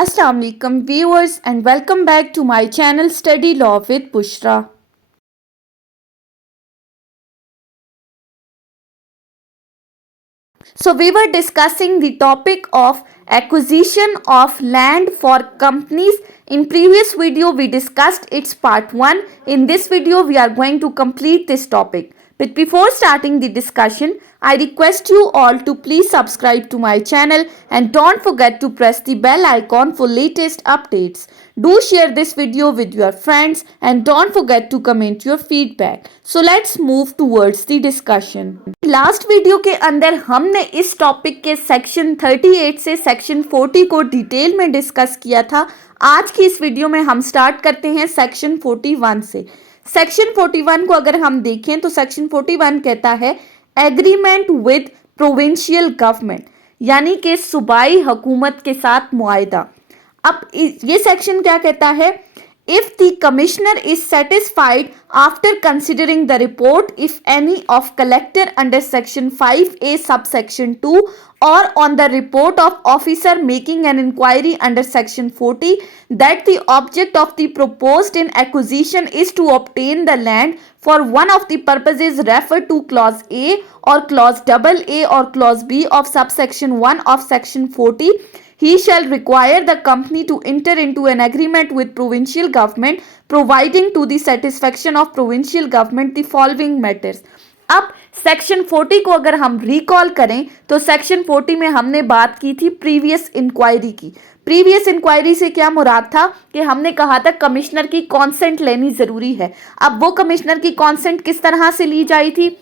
Assalamu alaikum viewers and welcome back to my channel Study Law with Bushra. So we were discussing the topic of acquisition of land for companies. In previous video we discussed its part 1. In this video we are going to complete this topic. But before starting the discussion, I request you all to please subscribe to my channel and don't forget to press the bell icon for latest updates. Do share this video with your friends and don't forget to comment your feedback. So let's move towards the discussion. Last video के अंदर हमने इस topic के section 38 से section 40 को detail में discuss किया था। आज की इस वीडियो में हम स्टार्ट करते हैं सेक्शन 41 से। सेक्शन 41 को अगर हम देखें तो सेक्शन 41 कहता है एग्रीमेंट विद प्रोविंशियल गवर्नमेंट, यानी कि सूबाई हुकूमत के साथ मुआहदा। अब ये सेक्शन क्या कहता है? If the commissioner is satisfied after considering the report, if any, of collector under section 5A subsection 2 or on the report of officer making an inquiry under section 40, that the object of the proposed in acquisition is to obtain the land for one of the purposes referred to clause A or clause AA or clause B of subsection 1 of section 40, he shall require the company to enter into an agreement with provincial government providing to the satisfaction of provincial government the following matters. अब section 40 को अगर हम recall करें तो section 40 में हमने बात की थी प्रीवियस इंक्वायरी की। प्रीवियस इंक्वायरी से क्या मुराद था कि हमने कहा था कमिश्नर की कॉन्सेंट लेनी जरूरी है। अब वो कमिश्नर की कॉन्सेंट किस तरह से ली जाई थी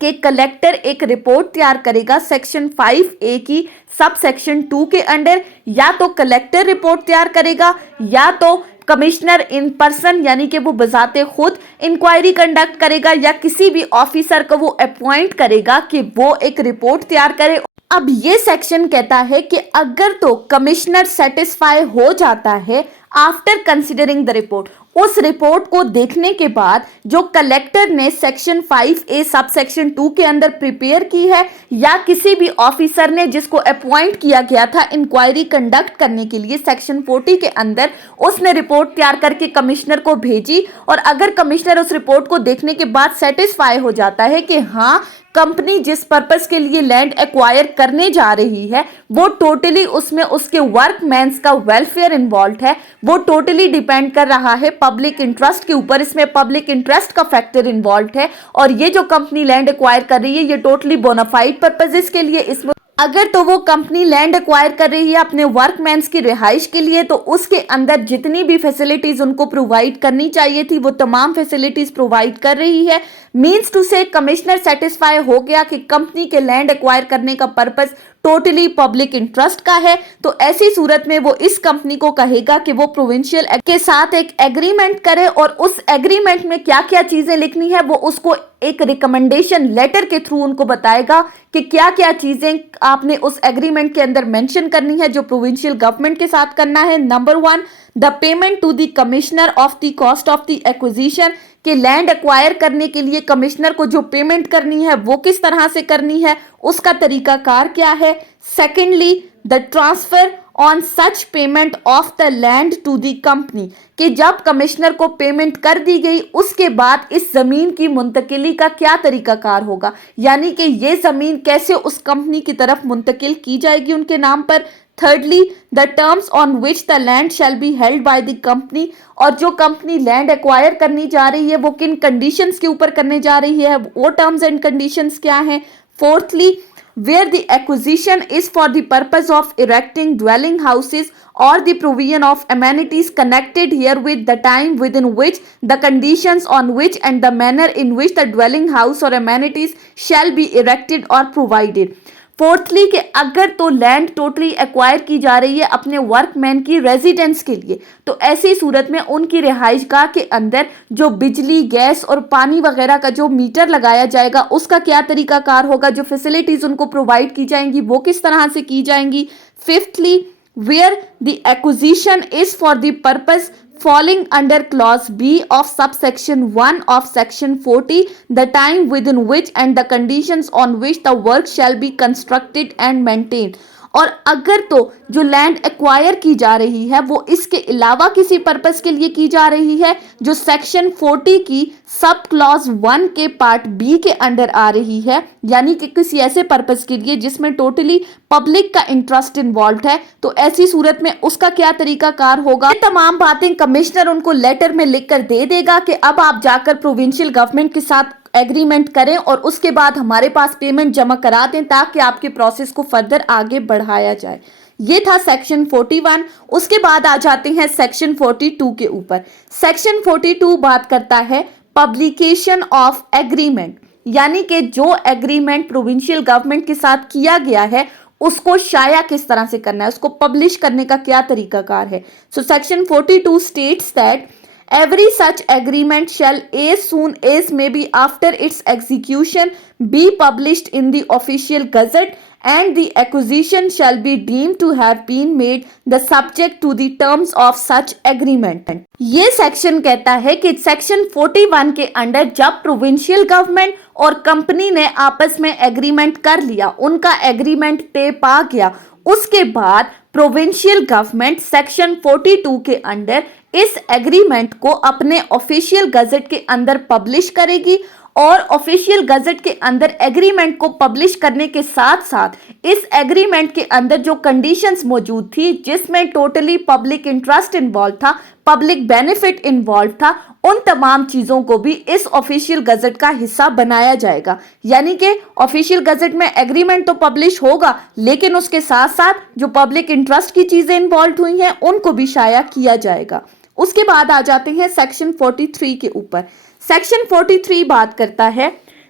कि कलेक्टर एक रिपोर्ट तैयार करेगा सेक्शन 5A की सब सेक्शन 2 के अंडर, या तो कलेक्टर रिपोर्ट तैयार करेगा या तो कमिश्नर इन पर्सन यानी कि वो बजाते खुद इंक्वायरी कंडक्ट करेगा या किसी भी ऑफिसर को वो अपॉइंट करेगा कि वो एक रिपोर्ट तैयार करे। अब ये सेक्शन कहता है कि अगर तो कमिश्नर सेटिस्फाई हो जाता है आफ्टर कंसिडरिंग द रिपोर्ट, उस रिपोर्ट को देखने के बाद जो कलेक्टर ने सेक्शन 5A सब सेक्शन 2 के अंदर प्रिपेयर की है या किसी भी ऑफिसर ने जिसको अपॉइंट किया गया था इंक्वायरी कंडक्ट करने के लिए सेक्शन 40 के अंदर, उसने रिपोर्ट तैयार करके कमिश्नर को भेजी और अगर कमिश्नर उस रिपोर्ट को देखने के बाद सेटिस्फाई हो जाता है कि हाँ कंपनी जिस पर्पस के लिए लैंड एक्वायर करने जा रही है वो टोटली उसमें उसके वर्कमैन्स का वेलफेयर इन्वॉल्व है, वो टोटली डिपेंड कर रहा है पब्लिक इंटरेस्ट के ऊपर, इसमें पब्लिक इंटरेस्ट का फैक्टर इन्वॉल्व है और ये जो कंपनी लैंड एक्वायर कर रही है ये टोटली बोनाफाइड पर्पसेस के लिए, इसमें अगर तो वो कंपनी लैंड एक्वायर कर रही है अपने वर्कमैन्स की रिहाइश के लिए तो उसके अंदर जितनी भी फैसिलिटीज उनको प्रोवाइड करनी चाहिए थी वो तमाम फैसिलिटीज प्रोवाइड कर रही है। मीन्स टू से कमिश्नर सेटिस्फाई हो गया कि कंपनी के लैंड एक्वायर करने का पर्पस टोटली पब्लिक इंटरेस्ट का है, तो ऐसी सूरत में वो इस कंपनी को कहेगा कि वो प्रोविंशियल के साथ एक एग्रीमेंट करे और उस एग्रीमेंट में क्या क्या चीजें लिखनी है वो उसको एक रिकमेंडेशन लेटर के थ्रू उनको बताएगा कि क्या क्या चीजें आपने उस एग्रीमेंट के अंदर मेंशन करनी है जो प्रोविंशियल गवर्नमेंट के साथ करना है। Number 1, the payment to the commissioner of the cost of the acquisition, कि लैंड एक्वायर करने के लिए कमिश्नर को जो पेमेंट करनी है वो किस तरह से करनी है, उसका तरीकाकार क्या है। Secondly, the transfer on such payment of the land to the company, कि जब कमिश्नर को पेमेंट कर दी गई उसके बाद इस जमीन की मुंतकिली का क्या तरीकाकार होगा, यानी कि ये जमीन कैसे उस कंपनी की तरफ मुंतकिल की जाएगी उनके नाम पर। Thirdly, the terms on which the land shall be held by the company, और जो कंपनी लैंड एक्वायर करनी जा रही है वो किन कंडीशंस के ऊपर करने जा रही है, वो टर्म्स एंड कंडीशंस क्या हैं। Fourthly, where the acquisition is for the purpose of erecting dwelling houses or the provision of amenities connected herewith, the time within which, the conditions on which and the manner in which the dwelling house or amenities shall be erected or provided. Fourthly, कि अगर तो land totally acquire की जा रही है अपने workman की residence के लिए तो ऐसी सूरत में उनकी रिहाइशगाह के अंदर जो बिजली, गैस और पानी वगैरह का जो मीटर लगाया जाएगा उसका क्या तरीकाकार होगा, जो फैसिलिटीज उनको प्रोवाइड की जाएंगी वो किस तरह से की जाएंगी। Fifthly, where the acquisition is for the purpose falling under clause B of subsection 1 of section 40, the time within which and the conditions on which the work shall be constructed and maintained, और अगर तो जो land acquire की जा रही है वो इसके अलावा किसी पर्पस के लिए की जा रही है जो सेक्शन 40 की सब क्लॉज 1 के पार्ट बी के अंडर आ रही है, यानी कि किसी ऐसे पर्पस के लिए जिसमें टोटली पब्लिक का इंटरेस्ट इन्वॉल्व है, तो ऐसी सूरत में उसका क्या तरीकाकार होगा। ये तमाम बातें कमिश्नर उनको लेटर में लिखकर दे देगा कि अब आप जाकर प्रोविंशियल गवर्नमेंट के साथ एग्रीमेंट करें और उसके बाद हमारे पास पेमेंट जमा करा दें ताकि आपके प्रोसेस को फर्दर आगे बढ़ाया जाए। ये था सेक्शन 41। उसके बाद आ जाते हैं सेक्शन 42 के ऊपर। सेक्शन 42 बात करता है पब्लिकेशन ऑफ एग्रीमेंट, यानी कि जो एग्रीमेंट प्रोविंशियल गवर्नमेंट के साथ किया गया है उसको शाया किस तरह से करना है, उसको पब्लिश करने का क्या तरीकाकार है। So section 42 states that every such agreement shall as soon as may be after its execution be published in the official gazette and the acquisition shall be deemed to have been made the subject to the terms of such agreement। ये section कहता है कि section 41 के under जब provincial government और company ने आपस में एग्रीमेंट कर लिया, उनका एग्रीमेंट तय पा गया, उसके बाद प्रोविंशियल गवर्नमेंट सेक्शन 42 के अंडर इस एग्रीमेंट को अपने ऑफिशियल गजट के अंदर पब्लिश करेगी और ऑफिशियल गजट के अंदर एग्रीमेंट को पब्लिश करने के साथ साथ इस एग्रीमेंट के अंदर जो कंडीशंस मौजूद थी जिसमें टोटली पब्लिक इंटरेस्ट इन्वॉल्व था, पब्लिक बेनिफिट इन्वॉल्व था, उन तमाम चीजों को भी इस ऑफिशियल गजट का हिस्सा बनाया जाएगा। यानी कि ऑफिशियल गजट में एग्रीमेंट तो पब्लिश होगा लेकिन उसके साथ साथ जो पब्लिक इंटरेस्ट की चीजें इन्वॉल्व हुई हैं उनको भी शाया किया जाएगा। उसके बाद आ जाते हैं सेक्शन 43 के ऊपर। सेक्शन 43 बात करता है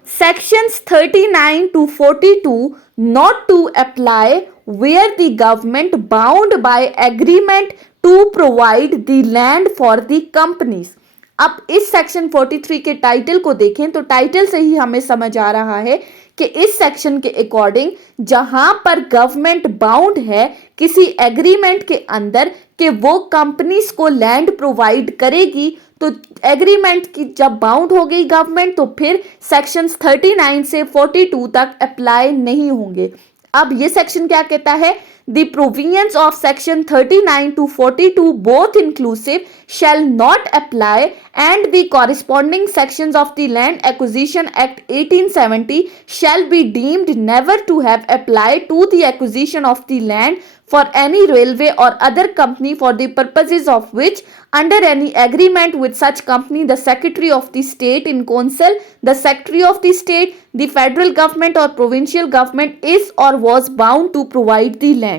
sections 39 to 42 not to apply where the government bound by agreement to provide the land for the companies। अब इस सेक्शन 43 के टाइटल को देखें तो टाइटल से ही हमें समझ आ रहा है कि इस सेक्शन के अकॉर्डिंग जहां पर गवर्नमेंट बाउंड है किसी एग्रीमेंट के अंदर कि वो कंपनीज को लैंड प्रोवाइड करेगी, तो एग्रीमेंट की जब बाउंड हो गई गवर्नमेंट तो फिर सेक्शंस 39 से 42 तक अप्लाई नहीं होंगे। अब ये सेक्शन क्या कहता है, The provisions of section 39 to 42 both inclusive shall not apply and the corresponding sections of the Land Acquisition Act 1870 shall be deemed never to have applied to the acquisition of the land for any railway or other company for the purposes of which under any agreement with such company the Secretary of the State in Council, the Secretary of the State, the federal government or provincial government is or was bound to provide the land।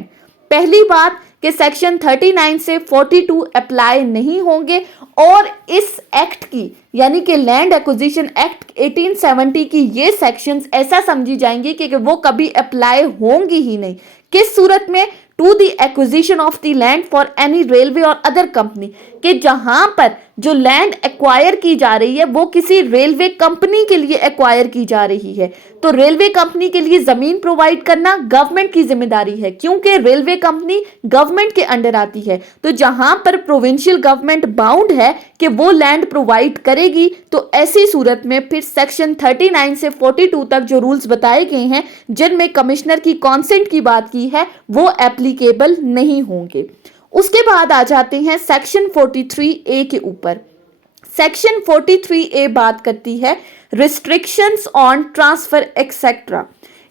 पहली बात कि section 39 से 42 apply नहीं होंगे और इस act की यानी कि लैंड एक्विजिशन एक्ट 1870 की ये सेक्शंस ऐसा समझी जाएंगी कि वो कभी अप्लाई होंगी ही नहीं। किस सूरत में, to the acquisition of the land for any railway और अदर कंपनी, कि जहां पर जो लैंड एक्वायर की जा रही है वो किसी रेलवे कंपनी के लिए एक्वायर की जा रही है, तो रेलवे कंपनी के लिए जमीन प्रोवाइड करना गवर्नमेंट की जिम्मेदारी है क्योंकि रेलवे कंपनी गवर्नमेंट के अंडर आती है। तो जहां पर प्रोविंशियल गवर्नमेंट बाउंड है कि वो लैंड प्रोवाइड करेगी, तो ऐसी सूरत में फिर सेक्शन 39 से 42 तक जो रूल्स बताए गए हैं जिनमें कमिश्नर की कॉन्सेंट की बात की है वो एप्लीकेबल नहीं होंगे। उसके बाद आ जाते हैं सेक्शन 43A के ऊपर। सेक्शन 43A बात करती है रिस्ट्रिक्शंस ऑन ट्रांसफर एक्सेट्रा,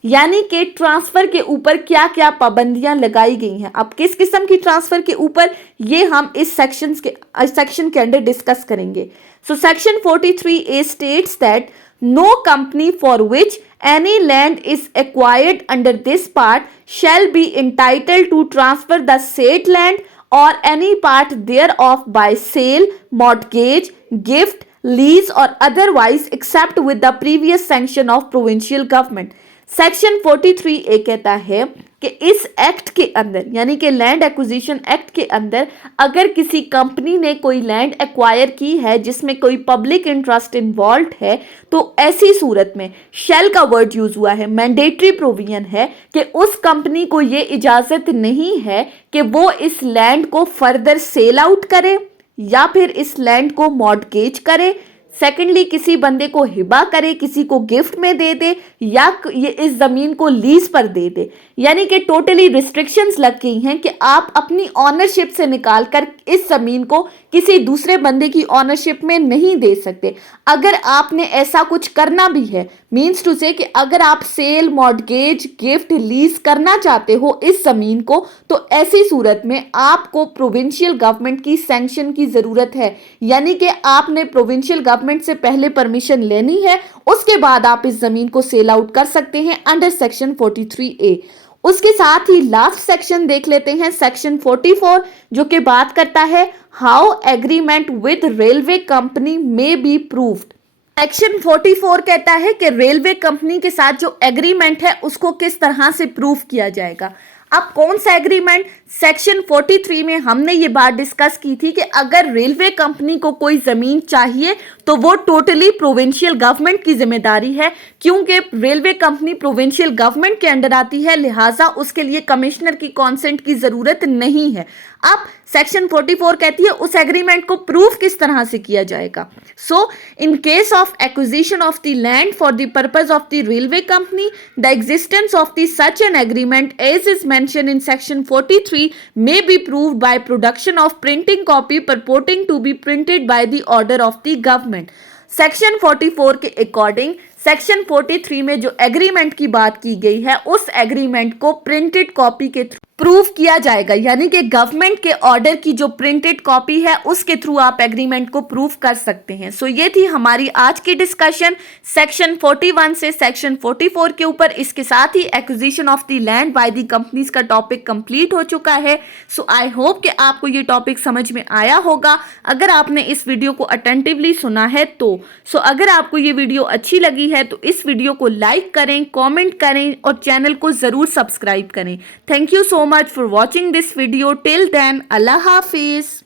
यानी कि ट्रांसफर के ऊपर क्या क्या पाबंदियां लगाई गई हैं। अब किस किस्म की ट्रांसफर के ऊपर ये हम इस सेक्शन के अंदर डिस्कस करेंगे। So section 43A states that no company for which any land is acquired under this part shall be entitled to transfer the said land or any part thereof by sale, mortgage, gift, lease or otherwise except with the previous sanction of provincial government। Section 43A कहता है कि इस act के अंदर यानी कि land acquisition act के अंदर अगर किसी कंपनी ने कोई लैंड एक्वायर की है जिसमें कोई पब्लिक इंटरेस्ट इन्वॉल्व है, तो ऐसी सूरत में शेल का वर्ड यूज हुआ है, मैंडेटरी प्रोविजन है कि उस कंपनी को ये इजाजत नहीं है कि वो इस लैंड को फर्दर सेल आउट करे या फिर इस लैंड को मॉर्टगेज करे, सेकेंडली किसी बंदे को हिबा करे, किसी को गिफ्ट में दे दे या ये इस जमीन को लीज पर दे दे, यानी कि टोटली रिस्ट्रिक्शंस लग गई हैं कि आप अपनी ऑनरशिप से निकालकर इस जमीन को किसी दूसरे बंदे की ऑनरशिप में नहीं दे सकते। अगर आपने ऐसा कुछ करना भी है, मीन्स टू से कि अगर आप सेल, मॉर्टगेज, गिफ्ट, लीज करना चाहते हो इस जमीन को, तो ऐसी सूरत में आपको प्रोविंशियल गवर्नमेंट की सैंक्शन की जरूरत है। यानी कि आपने प्रोविंशियल गवर्नमेंट से पहले परमिशन लेनी है, उसके बाद आप इस जमीन को सेल आउट कर सकते हैं अंडर सेक्शन 43A। उसके साथ ही लास्ट सेक्शन देख लेते हैं, सेक्शन 44, जो कि बात करता है how agreement with railway company may be proved. Section 44 कहता है कि रेलवे कंपनी के साथ जो एग्रीमेंट है उसको किस तरह से प्रूव किया जाएगा। अब कौन सा एग्रीमेंट? सेक्शन 43 में हमने ये बात डिस्कस की थी कि अगर रेलवे कंपनी को कोई जमीन चाहिए तो वो टोटली प्रोविंशियल गवर्नमेंट की जिम्मेदारी है, क्योंकि रेलवे कंपनी प्रोविंशियल गवर्नमेंट के अंडर आती है, लिहाजा उसके लिए कमिश्नर की कॉन्सेंट की जरूरत नहीं है। अब सेक्शन 44 कहती है उस एग्रीमेंट को प्रूव किस तरह से किया जाएगा। So in case of acquisition of the land for the purpose of the railway company, the existence of the such an agreement as is mention in section 43 may be proved by production of printing copy purporting to be printed by the order of the government। Section 44 के according section 43 में जो agreement की बात की गई है उस agreement को प्रिंटेड कॉपी के थ्रू प्रूव किया जाएगा। यानी कि गवर्नमेंट के ऑर्डर की जो प्रिंटेड कॉपी है उसके थ्रू आप एग्रीमेंट को प्रूव कर सकते हैं। सो ये थी हमारी आज की डिस्कशन सेक्शन 41 से सेक्शन 44 के ऊपर। इसके साथ ही acquisition of the land by the companies का टॉपिक कंप्लीट हो चुका है। सो आई होप कि आपको ये टॉपिक समझ में आया होगा अगर आपने इस वीडियो को अटेंटिवली सुना है तो। सो अगर आपको ये वीडियो अच्छी लगी है तो इस वीडियो को लाइक करें, कॉमेंट करें और चैनल को जरूर सब्सक्राइब करें। Thank you so much for watching this video. Till then, Allah Hafiz.